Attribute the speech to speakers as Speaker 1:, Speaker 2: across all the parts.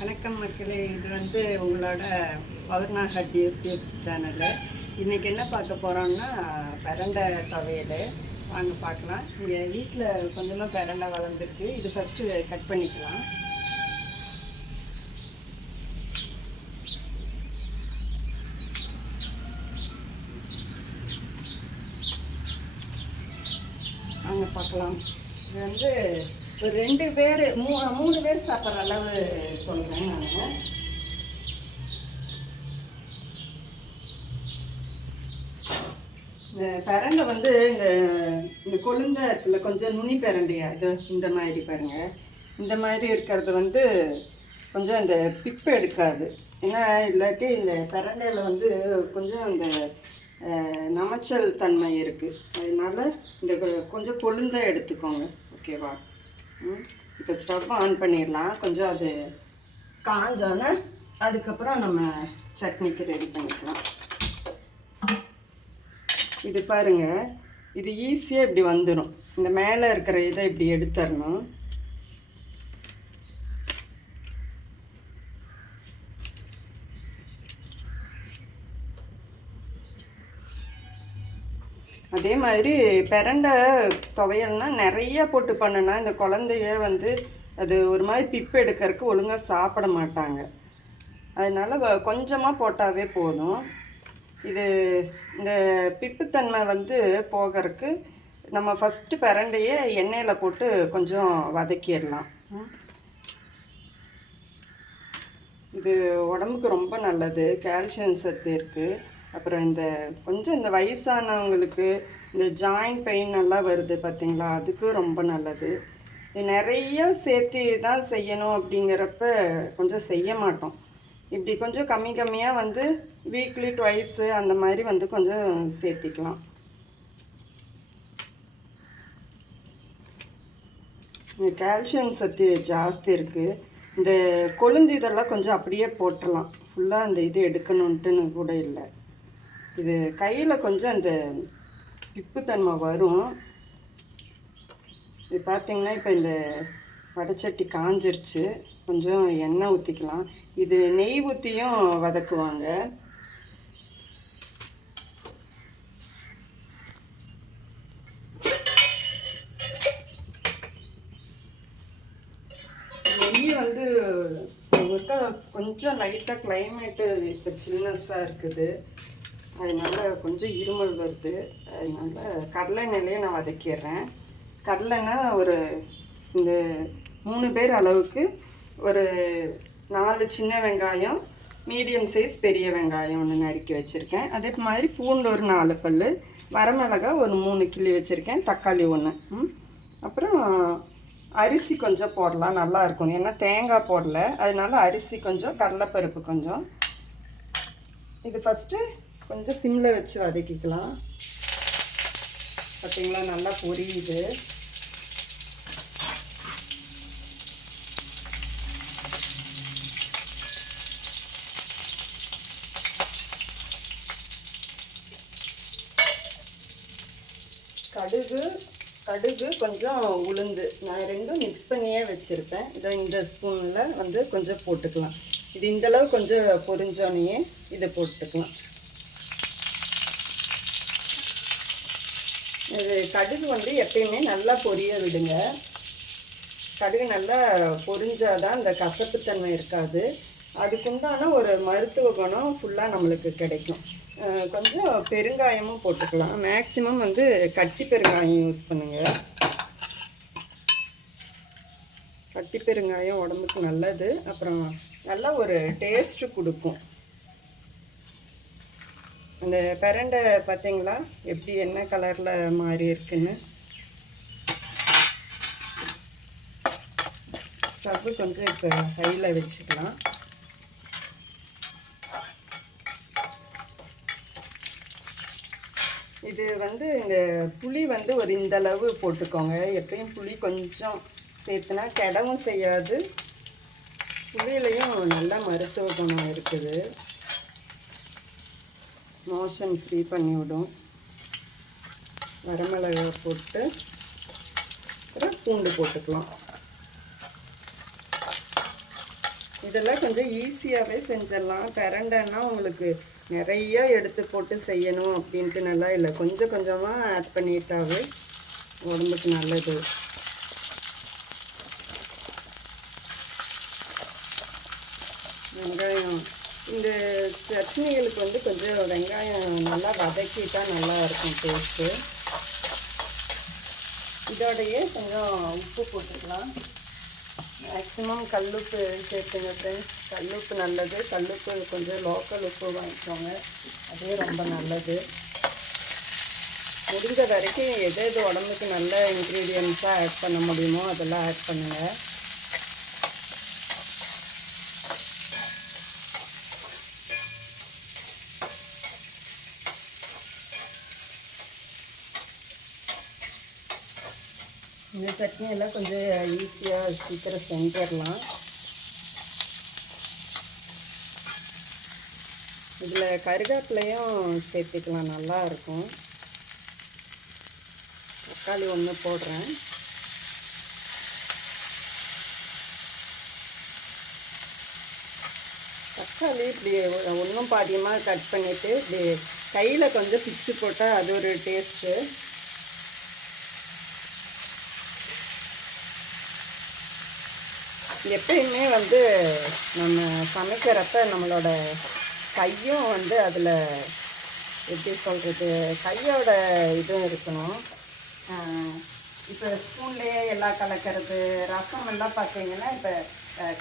Speaker 1: வணக்கம் மக்களே. இது வந்து உங்களோட பவர்னாக யூடியூப் சேனலு. இன்றைக்கி என்ன பார்க்க போகிறோம்னா பிறண்ட துவையல். வாங்க பார்க்கலாம். இங்கே வீட்டில் கொஞ்சமாக பிறண்டை வளர்ந்துருக்கு. இது ஃபஸ்ட்டு கட் பண்ணிக்கலாம். வாங்க பார்க்கலாம். இது வந்து ஒரு ரெண்டு பேர் மூ மூணு பேர் சாப்பிட்ற அளவு சொல்கிறேன் நான். இந்த பிரண்டை வந்து இந்த இந்த கொழுந்த இருக்குல்ல கொஞ்சம் நுனி பிரண்டையா? இது இந்த மாதிரி பாருங்கள் இந்த மாதிரி இருக்கிறது வந்து கொஞ்சம் இந்த பிப்பு எடுக்காது. ஏன்னா இல்லாட்டி இந்த பிரண்டையில் வந்து கொஞ்சம் இந்த நமைச்சல் தன்மை இருக்குது அதனால இந்த கொஞ்சம் கொழுந்த எடுத்துக்கோங்க. ஓகேவா? இப்போ ஸ்டவ் ஆன் பண்ணிடலாம். கொஞ்சம் அது காஞ்சோன்னே அதுக்கப்புறம் நம்ம சட்னிக்கு ரெடி பண்ணிக்கலாம். இது பாருங்க இது ஈஸியாக இப்படி வந்துடும் இந்த மேலே இருக்கிற இதை இப்படி எடுத்துடணும். அதே மாதிரி பிரண்டை துவையல்னா நிறைய போட்டு பண்ணுனா இந்த குழந்தைய வந்து அது ஒரு மாதிரி பிப்பு எடுக்கிறதுக்கு ஒழுங்காக சாப்பிட மாட்டாங்க. அதனால் கொஞ்சமாக போட்டாவே போதும். இது இந்த பிப்புத்தன்மை வந்து போகிறதுக்கு நம்ம ஃபஸ்ட்டு பிரண்டையே எண்ணெயில் போட்டு கொஞ்சம் வதக்கிடலாம். இது உடம்புக்கு ரொம்ப நல்லது. கால்சியம் சத்து இருக்குது அப்புறம் இந்த கொஞ்சம் இந்த வயசானவங்களுக்கு இந்த ஜாயிண்ட் பெயின் நல்லா வருது பார்த்தீங்களா அதுக்கு ரொம்ப நல்லது. நிறைய சேர்த்து தான் செய்யணும் அப்படிங்கிறப்ப கொஞ்சம் செய்ய மாட்டோம். இப்படி கொஞ்சம் கம்மி கம்மியாக வந்து வீக்லி ட்வைஸு அந்த மாதிரி வந்து கொஞ்சம் சேர்த்திக்கலாம். கால்சியம் சத்து ஜாஸ்தி இருக்குது இந்த கொழுந்து இதெல்லாம் கொஞ்சம் அப்படியே போட்டுடலாம். ஃபுல்லாக அந்த இது எடுக்கணுன்ட்டுன்னு கூட இல்லை. இது கையில் கொஞ்சம் அந்த பிப்புத்தன்மை வரும். இது பார்த்தீங்கன்னா இப்போ இந்த வடச்சட்டி காஞ்சிருச்சு. கொஞ்சம் எண்ணெய் ஊற்றிக்கலாம் இது நெய் ஊற்றியும் வதக்குவாங்க. நெய் வந்து ஒருக்கா கொஞ்சம் லைட்டாக கிளைமேட்டு இப்போ சில்னஸ்ஸாக இருக்குது. அதனால கொஞ்சம் இருமல் வருது. அதனால கடலை எண்ணெயிலே நான் வதக்கிடுறேன். கடலைன்னா ஒரு இந்த மூணு பேர் அளவுக்கு ஒரு நாலு சின்ன வெங்காயம் மீடியம் சைஸ் பெரிய வெங்காயம் ஒன்று நறுக்கி வச்சுருக்கேன். அதே மாதிரி பூண்டு ஒரு நாலு பல் வரமிளகா ஒரு மூணு கிள்ளி வச்சுருக்கேன் தக்காளி ஒன்று அப்புறம் அரிசி கொஞ்சம் போடலாம் நல்லா இருக்கும். ஏன்னா தேங்காய் போடல. அதனால அரிசி கொஞ்சம் கடலைப்பருப்பு கொஞ்சம். இது ஃபஸ்ட்டு கொஞ்சம் சிம்மில் வச்சு வதக்கிக்கலாம். பார்த்தீங்களா நல்லா பொரியுது. கடுகு கடுகு கொஞ்சம் உளுந்து. நான் ரெண்டும் மிக்ஸ் பண்ணியே வச்சுருப்பேன். இதை இந்த ஸ்பூனில் வந்து கொஞ்சம் போட்டுக்கலாம். இது இந்தளவு கொஞ்சம் பொரிஞ்சோனையே இதை போட்டுக்கலாம். இது கடுகு வந்து எப்பயுமே நல்லா பொரிய விடுங்க. கடுகு நல்லா பொரிஞ்சாதான் இந்த கசப்புத்தன்மை இருக்காது. அதுக்குண்டான ஒரு மருத்துவ குணம் ஃபுல்லாக நம்மளுக்கு கிடைக்கும். கொஞ்சம் பெருங்காயமும் போட்டுக்கலாம். மேக்ஸிமம் வந்து கட்டி பெருங்காயம் யூஸ் பண்ணுங்கள் கட்டி பெருங்காயம் உடம்புக்கு நல்லது. அப்புறம் நல்லா ஒரு டேஸ்ட்டு கொடுக்கும். அந்த பிரண்டை பார்த்தீங்களா? எப்படி என்ன கலரில் மாறி இருக்குன்னு? ஸ்டவ்வு கொஞ்சம் இப்போ ஹையில் வச்சுக்கலாம். இது வந்து இந்த புளி வந்து ஒரு இந்த அளவு போட்டுக்கோங்க. எப்பயும் புளி கொஞ்சம் சேர்த்துனா கெடவும் செய்யாது. புளியிலையும் நல்ல மருத்துவ குணம் இருக்குது. மோஷன் ஃப்ரீ பண்ணிவிடும் வரமிளகா போட்டு அப்புறம் பூண்டு போட்டுக்கலாம். இதெல்லாம் கொஞ்சம் ஈஸியாகவே செஞ்சிடலாம். பிரண்டைன்னா உங்களுக்கு நிறையா எடுத்து போட்டு செய்யணும் அப்படின்ட்டு நல்லா இல்லை. கொஞ்சம் கொஞ்சமாக ஆட் பண்ணிட்டாவே உடம்புக்கு நல்லது வெங்காயம் இந்த சட்னிகளுக்கு வந்து கொஞ்சம் வெங்காயம் நல்லா வதக்கிட்டா நல்லா இருக்கும் டேஸ்ட்டு இதோடையே கொஞ்சம் உப்பு போட்டுக்கலாம். மேக்ஸிமம் கல்லுப்பு சேர்த்துங்க ஃப்ரெண்ட்ஸ் கல்லுப்பு நல்லது. கல்லுப்பு கொஞ்சம் லோக்கல் உப்பு வாங்கிக்கோங்க. அதே ரொம்ப நல்லது. முடிஞ்ச வரைக்கும் எது எது உடம்புக்கு நல்ல இன்க்ரீடியன்ஸாக ஆட் பண்ண முடியுமோ அதெல்லாம் ஆட் பண்ணுங்கள் இந்த சட்னி எல்லாம் கொஞ்சம் ஈஸியாக சீக்கிரம் செஞ்சிடலாம். இதில் கருவேப்பிலையும் சேர்த்துக்கலாம் நல்லா இருக்கும். தக்காளி ஒன்று போடுறேன். தக்காளி இப்படி ஒன்றும் பாதியமாக கட் பண்ணிவிட்டு இப்படி கையில் கொஞ்சம் பிச்சு போட்டால் அது ஒரு டேஸ்ட்டு எப்பயுமே வந்து நம்ம சமைக்கிறப்ப நம்மளோட கையும் வந்து அதில் எப்படி சொல்கிறது கையோட இதுவும் இருக்கணும். இப்போ ஸ்பூன்லேயே எல்லாம் கலக்கிறது ரசம் எல்லாம் பார்த்தீங்கன்னா இப்போ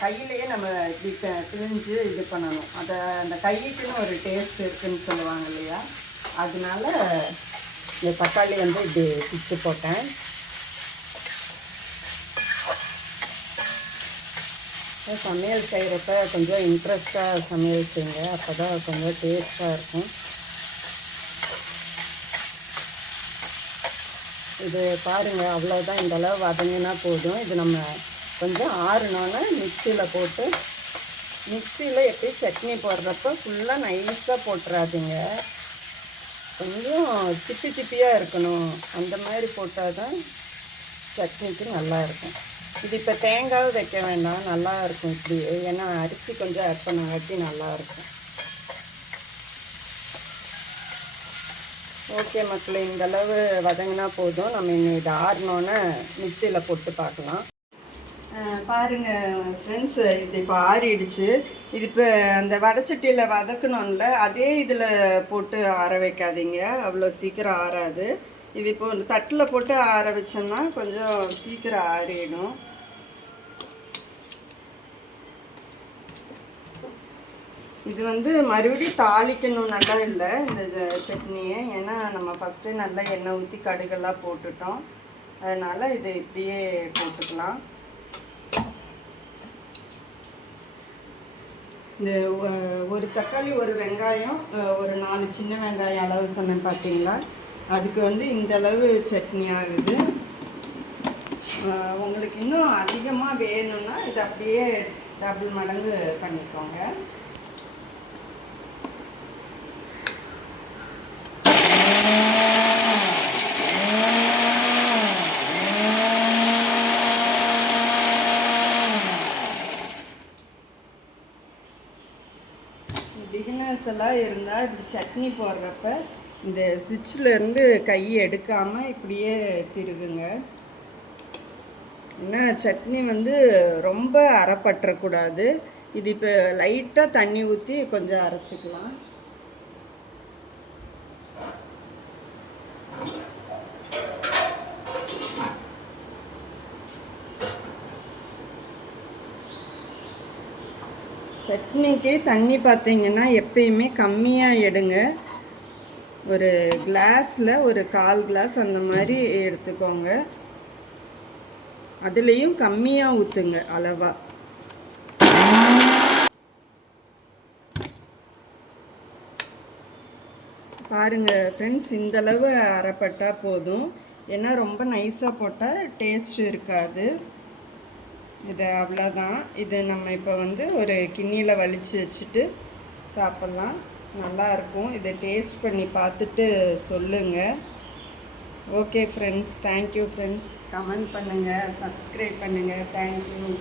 Speaker 1: கையிலேயே நம்ம இப்படி பிழிஞ்சு இது பண்ணணும். அதை அந்த கைக்குன்னு ஒரு டேஸ்ட் இருக்குதுன்னு சொல்லுவாங்க இல்லையா? அதனால இந்த தக்காளி வந்து இப்படி பிச்சு போட்டேன். சமையல் செய்கிறப்ப கொஞ்சம் இன்ட்ரெஸ்டாக சமையல் செய்யுங்க அப்போ தான் கொஞ்சம் டேஸ்ட்டாக இருக்கும். இது பாருங்கள் அவ்வளோதான் இந்த அளவு வதங்கினா போதும். இது நம்ம கொஞ்சம் ஆறுனோன்னே மிக்சியில் போட்டு மிக்சியில் எப்படி சட்னி போடுறப்ப ஃபுல்லாக நைஸாக போட்டுறாதீங்க. கொஞ்சம் திப்பி திப்பியாக இருக்கணும். அந்த மாதிரி போட்டால் தான் சட்னிக்கு நல்லா இருக்கும். இது இப்போ தேங்காய் வைக்க வேண்டாம் நல்லா இருக்கும் இப்படி ஏன்னா அரிசி கொஞ்சம் ஆட் பண்ணாட்டி நல்லா இருக்கும். ஓகே மக்களே இந்த அளவு வதங்கினா போதும். நம்ம இன்னும் இதை ஆறினோன்னே மிக்சியில் போட்டு பார்க்கலாம். பாருங்கள் ஃப்ரெண்ட்ஸ் இது இப்போ ஆறிடுச்சு. இது இப்போ அந்த வடச்சட்டியில் வதக்கணும்ல அதே இதில் போட்டு ஆற வைக்காதீங்க. அவ்வளோ சீக்கிரம் ஆறாது. இது இப்போ தட்டில் போட்டு ஆற வச்சோம்னா கொஞ்சம் சீக்கிரம் ஆறிடும். இது வந்து மறுபடியும் தாளிக்கணும் நல்லா இல்லை இந்த சட்னியை. ஏன்னா நம்ம ஃபஸ்ட்டு நல்லா எண்ணெய் ஊற்றி கடுகெல்லாம் போட்டுட்டோம். அதனால் இதை இப்படியே போட்டுக்கலாம். இந்த ஒரு தக்காளி ஒரு வெங்காயம் ஒரு நாலு சின்ன வெங்காயம் அளவு சொன்னேன் பார்த்தீங்களா அதுக்கு வந்து இந்தளவு சட்னி ஆகுது. உங்களுக்கு இன்னும் அதிகமாக வேணும்னா இது அப்படியே டபுள் மடங்கு பண்ணிக்கோங்க. பிகினர்ஸ் எல்லாம் இருந்தால் இப்படி சட்னி போடுறப்ப இந்த சுவிட்சில் இருந்து கை எடுக்காமல் இப்படியே திருகுங்க. ஏன்னா சட்னி வந்து ரொம்ப அரைப்பற்றக்கூடாது இது இப்போ லைட்டாக தண்ணி ஊற்றி கொஞ்சம் அரைச்சிக்கலாம். சட்னிக்கு தண்ணி பார்த்தீங்கன்னா எப்பயுமே கம்மியாக எடுங்க. ஒரு கிளாஸில் ஒரு கால் கிளாஸ் அந்த மாதிரி எடுத்துக்கோங்க. அதுலேயும் கம்மியாக ஊற்றுங்க அளவாக பாருங்கள் ஃப்ரெண்ட்ஸ் இந்தளவு அரைப்பட்டால் போதும். ஏன்னா ரொம்ப நைஸாக போட்டால் டேஸ்ட் இருக்காது. இது அவ்வளோதான் இது நம்ம இப்போ வந்து ஒரு கிண்ணியில் வலித்து வச்சுட்டு சாப்பிட்லாம். நல்லாயிருக்கும். இதை டேஸ்ட் பண்ணி பார்த்துட்டு சொல்லுங்கள் okay friends thank you friends comment பண்ணுங்கள் சப்ஸ்கிரைப் பண்ணுங்கள் தேங்க்யூ